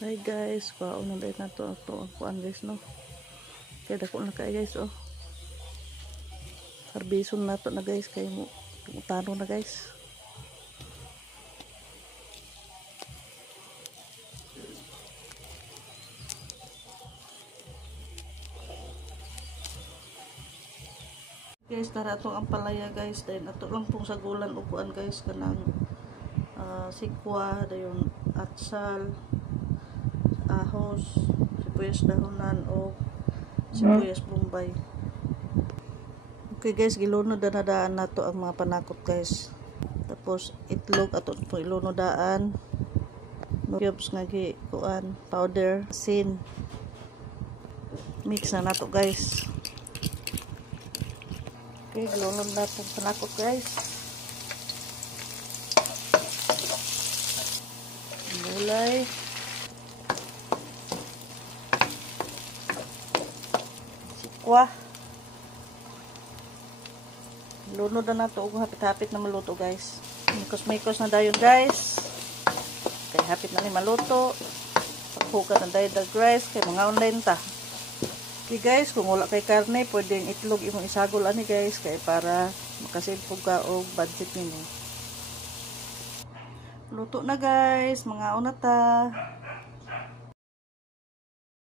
Hi guys, wow, na dahil na to ang kuan guys, no? Kaya dako na kaya guys, oh. Harbison na to na guys, kaya mo utano na guys. Guys, tara to ang palaya guys, dahil ato lang pong sagulan upuan guys, kanang sikwa, dayon atsal, ahos, sibuyas dahonan o sibuyas bombay. Okay guys, gilunod na daan nato ang mga panakot guys. Tapos itlog ato po ilunodaan. Cubes nga gi kuan, powder, asin. Mix na nato guys. Okay, gilunod na po panakot guys. Gulay. Sikwa. Lunod na nato ug hapit-hapit na maluto guys. Mikos-mikos na dayon guys. Kay hapit na ni maluto. Paghukat na dayon dag rice kay mga online ta. Okay guys, kung wala kay karne, pwedeng itlog imong isagol ani guys kay para makasave pug ka og budget nimo. Luto na guys, mga una ta.